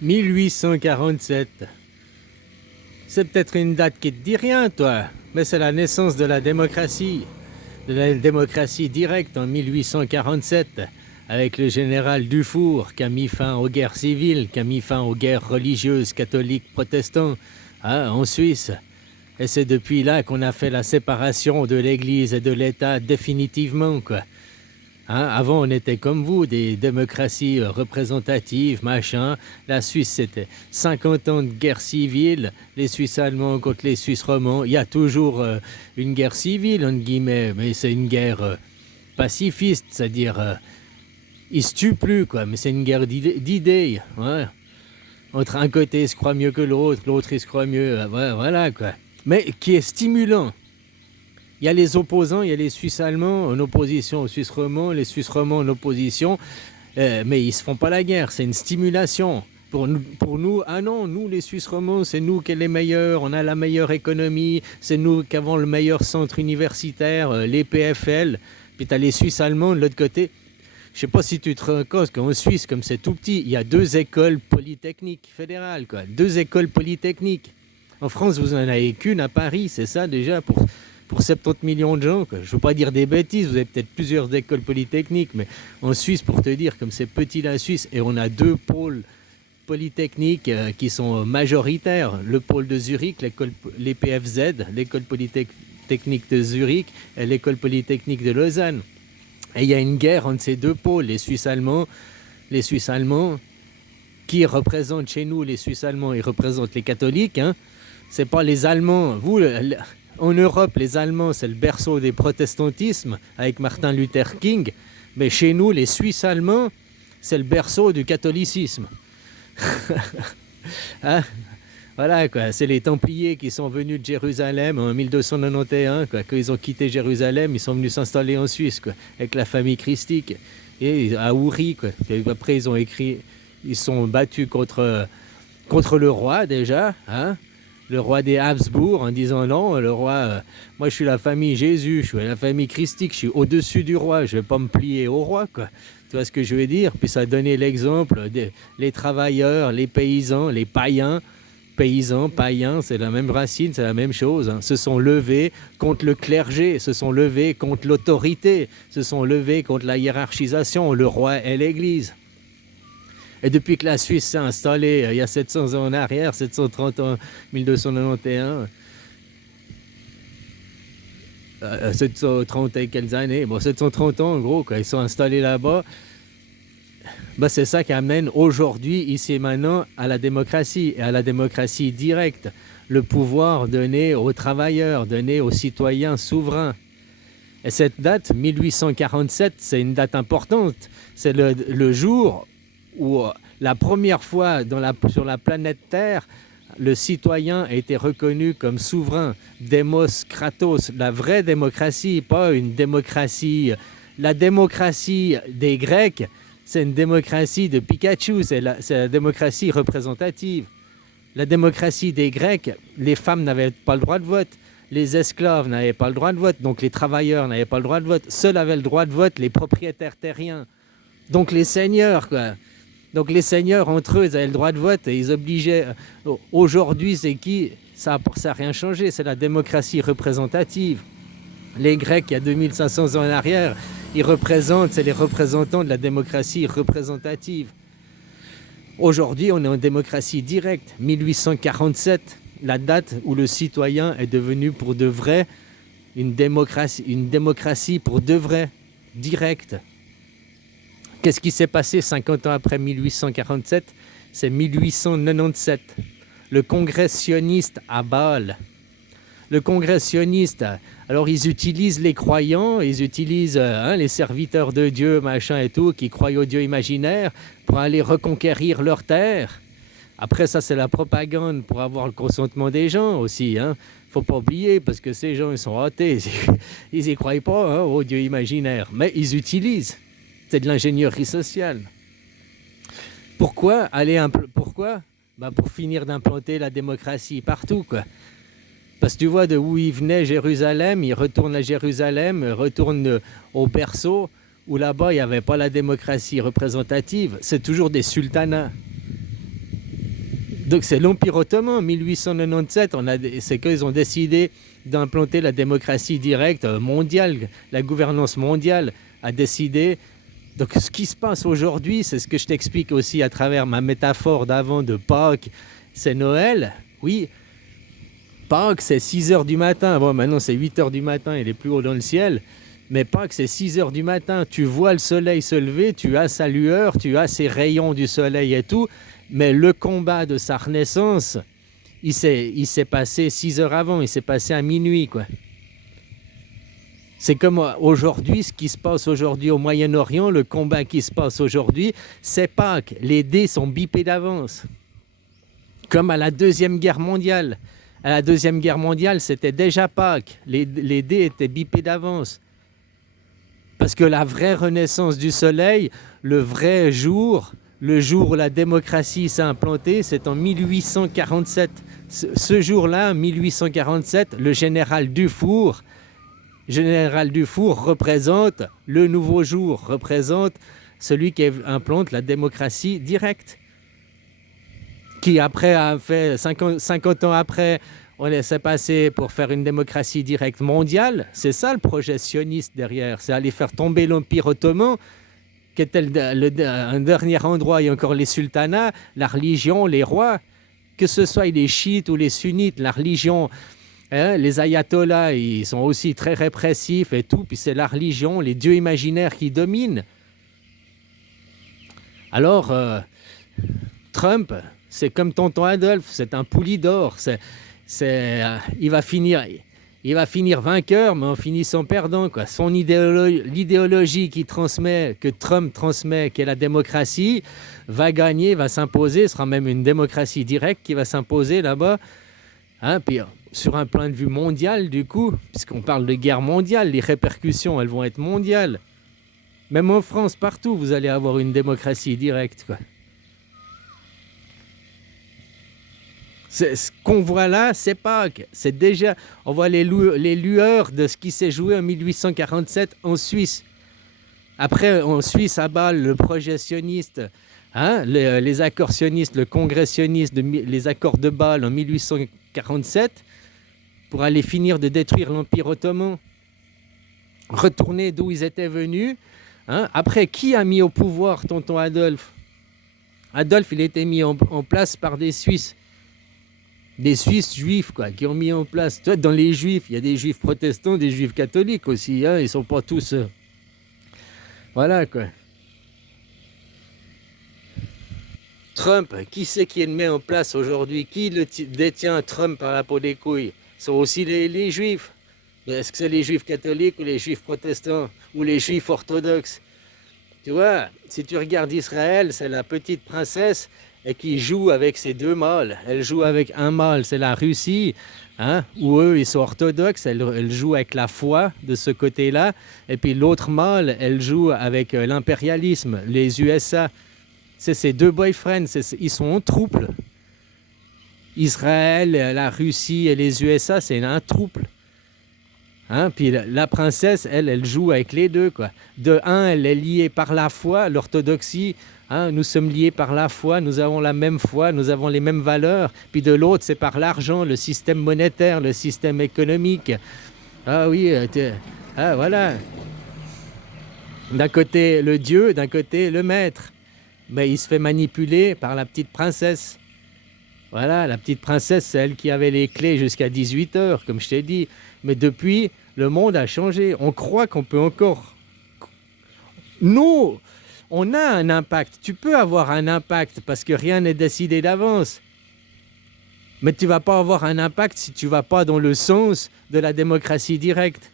1847. C'est peut-être une date qui te dit rien, toi, mais c'est la naissance de la démocratie directe en 1847, avec le général Dufour qui a mis fin aux guerres civiles, qui a mis fin aux guerres religieuses catholiques protestantes en Suisse. Et c'est depuis là qu'on a fait la séparation de l'Église et de l'État définitivement, quoi. Avant, on était comme vous, des démocraties représentatives, machin. La Suisse, c'était 50 ans de guerre civile, les Suisses allemands contre les Suisses romands. Il y a toujours une guerre civile, entre guillemets, mais c'est une guerre pacifiste, c'est-à-dire, ils se tuent plus, quoi, mais c'est une guerre d'idées. Ouais. Entre un côté, il se croit mieux que l'autre, l'autre, il se croit mieux, voilà, quoi. Mais qui est stimulant. Il y a les opposants, il y a les Suisses allemands en opposition aux Suisses romands, les Suisses romands en opposition, mais ils ne se font pas la guerre, c'est une stimulation. Pour nous, ah non, nous les Suisses romands, c'est nous qui sommes les meilleurs, on a la meilleure économie, c'est nous qui avons le meilleur centre universitaire, les PFL, puis tu as les Suisses allemands de l'autre côté. Je ne sais pas si tu te rends compte qu'en Suisse, comme c'est tout petit, il y a 2 écoles polytechniques fédérales, quoi. 2 écoles polytechniques. En France, vous n'en avez qu'une à Paris, c'est ça déjà pour 70 millions de gens, quoi. Je ne veux pas dire des bêtises, vous avez peut-être plusieurs écoles polytechniques, mais en Suisse, pour te dire, comme c'est petit la Suisse, et on a 2 pôles polytechniques qui sont majoritaires, le pôle de Zurich, les PFZ, l'école polytechnique de Zurich, et l'école polytechnique de Lausanne. Et il y a une guerre entre ces 2 pôles, les Suisses allemands, qui représentent chez nous, les Suisses allemands, ils représentent les catholiques, c'est pas les Allemands. Vous, en Europe, les Allemands, c'est le berceau des protestantismes avec Martin Luther King. Mais chez nous, les Suisses allemands, c'est le berceau du catholicisme. Voilà, quoi. C'est les Templiers qui sont venus de Jérusalem en 1291. Quoi. Quand ils ont quitté Jérusalem, ils sont venus s'installer en Suisse, quoi, avec la famille christique. Et à Ouri, quoi. Et après, ils sont battus contre le roi déjà, le roi des Habsbourg, en disant non, le roi, moi je suis la famille Jésus, je suis la famille christique, je suis au-dessus du roi, je ne vais pas me plier au roi, quoi. Tu vois ce que je veux dire? Puis ça a donné l'exemple des travailleurs, les paysans, les païens, païens, c'est la même racine, c'est la même chose, se sont levés contre le clergé, se sont levés contre l'autorité, se sont levés contre la hiérarchisation, le roi et l'église. Et depuis que la Suisse s'est installée, il y a 700 ans en arrière, 730 ans, 1291, 730 et quelques années, 730 ans en gros, quand ils sont installés là-bas, c'est ça qui amène aujourd'hui, ici et maintenant, à la démocratie, et à la démocratie directe. Le pouvoir donné aux travailleurs, donné aux citoyens souverains. Et cette date, 1847, c'est une date importante. C'est le jour où la première fois sur la planète Terre, le citoyen a été reconnu comme souverain, démos kratos, la vraie démocratie, pas une démocratie. La démocratie des Grecs, c'est une démocratie de Pikachu, c'est la démocratie représentative. La démocratie des Grecs, les femmes n'avaient pas le droit de vote, les esclaves n'avaient pas le droit de vote, donc les travailleurs n'avaient pas le droit de vote. Seuls avaient le droit de vote les propriétaires terriens, donc les seigneurs, quoi. Donc les seigneurs, entre eux, ils avaient le droit de vote et ils obligeaient... Aujourd'hui, c'est qui? Ça n'a rien changé, c'est la démocratie représentative. Les Grecs, il y a 2500 ans en arrière, c'est les représentants de la démocratie représentative. Aujourd'hui, on est en démocratie directe. 1847, la date où le citoyen est devenu pour de vrai une démocratie pour de vrai, directe. Qu'est-ce qui s'est passé 50 ans après 1847? C'est 1897. Le congrès sioniste à Bâle. Le congrès sioniste, alors ils utilisent les croyants, ils utilisent les serviteurs de Dieu, machin et tout, qui croient au Dieu imaginaire, pour aller reconquérir leur terre. Après ça, c'est la propagande pour avoir le consentement des gens aussi. Faut pas oublier, parce que ces gens, ils sont athées. Ils n'y croient pas au Dieu imaginaire, mais ils utilisent. C'est de l'ingénierie sociale. Pourquoi pour finir d'implanter la démocratie partout, quoi. Parce que tu vois, de où ils venaient, Jérusalem, ils retournent à Jérusalem, retournent au berceau, où là-bas, il n'y avait pas la démocratie représentative. C'est toujours des sultanats. Donc c'est l'Empire ottoman, 1897, c'est qu'ils ont décidé d'implanter la démocratie directe mondiale, la gouvernance mondiale a décidé. Donc ce qui se passe aujourd'hui, c'est ce que je t'explique aussi à travers ma métaphore d'avant de Pâques, c'est Noël. Oui, Pâques c'est 6 heures du matin, bon maintenant c'est 8 heures du matin, il est plus haut dans le ciel. Mais Pâques, c'est 6 heures du matin, tu vois le soleil se lever, tu as sa lueur, tu as ses rayons du soleil et tout, mais le combat de sa renaissance, il s'est passé 6 heures avant, il s'est passé à minuit, quoi. C'est comme aujourd'hui, ce qui se passe aujourd'hui au Moyen-Orient, le combat qui se passe aujourd'hui, c'est Pâques. Les dés sont bipés d'avance. Comme à la Deuxième Guerre mondiale. À la Deuxième Guerre mondiale, c'était déjà Pâques. Les dés étaient bipés d'avance. Parce que la vraie renaissance du soleil, le vrai jour, le jour où la démocratie s'est implantée, c'est en 1847. Ce jour-là, 1847, le général Dufour représente le nouveau jour, représente celui qui implante la démocratie directe. Qui après a fait 50 ans après, on s'est passé pour faire une démocratie directe mondiale. C'est ça le projet sioniste derrière, c'est aller faire tomber l'Empire ottoman, qui était un dernier endroit, il y a encore les sultanats, la religion, les rois, que ce soit les chiites ou les sunnites, la religion, hein, les ayatollahs, ils sont aussi très répressifs et tout, puis c'est la religion, les dieux imaginaires qui dominent. Alors, Trump, c'est comme tonton Adolphe, c'est un poulidor, il va finir vainqueur, mais en finissant perdant, quoi. L'idéologie que Trump transmet, qui est la démocratie, va gagner, va s'imposer. Ce sera même une démocratie directe qui va s'imposer là-bas. Hein, puis sur un point de vue mondial, du coup, puisqu'on parle de guerre mondiale, les répercussions, elles vont être mondiales. Même en France, partout, vous allez avoir une démocratie directe, quoi. Ce qu'on voit là, c'est Pâques. C'est déjà, on voit les lueurs de ce qui s'est joué en 1847 en Suisse. Après, en Suisse, à Bâle, le projet sioniste, hein, les accords sionistes, le congrès sioniste, les accords de Bâle en 1847, pour aller finir de détruire l'Empire ottoman, retourner d'où ils étaient venus. Hein. Après, qui a mis au pouvoir tonton Adolphe? Adolphe, il a été mis en place par des Suisses. Des Suisses juifs, quoi, qui ont mis en place. Toi, dans les juifs, il y a des juifs protestants, des juifs catholiques aussi. Hein, ils ne sont pas tous... Voilà, quoi. Trump, qui c'est qui le met en place aujourd'hui? Qui le détient Trump par la peau des couilles? Ce sont aussi les juifs. Est-ce que c'est les juifs catholiques ou les juifs protestants? Ou les juifs orthodoxes? Tu vois, si tu regardes Israël, c'est la petite princesse... et qui joue avec ces deux mâles. Elle joue avec un mâle, c'est la Russie, hein, où eux, ils sont orthodoxes, elle joue avec la foi de ce côté-là, et puis l'autre mâle, elle joue avec l'impérialisme, les USA. C'est ces deux boyfriends, ils sont en trouble. Israël, la Russie et les USA, c'est un trouble. Hein, puis la princesse, elle joue avec les deux, quoi. De un, elle est liée par la foi, l'orthodoxie. Hein, nous sommes liés par la foi, nous avons la même foi, nous avons les mêmes valeurs. Puis de l'autre, c'est par l'argent, le système monétaire, le système économique. Ah oui, voilà. D'un côté le Dieu, d'un côté le maître. Mais il se fait manipuler par la petite princesse. Voilà, la petite princesse, c'est elle qui avait les clés jusqu'à 18h, comme je t'ai dit. Mais depuis, le monde a changé. On croit qu'on peut encore... Non, on a un impact. Tu peux avoir un impact parce que rien n'est décidé d'avance. Mais tu ne vas pas avoir un impact si tu ne vas pas dans le sens de la démocratie directe.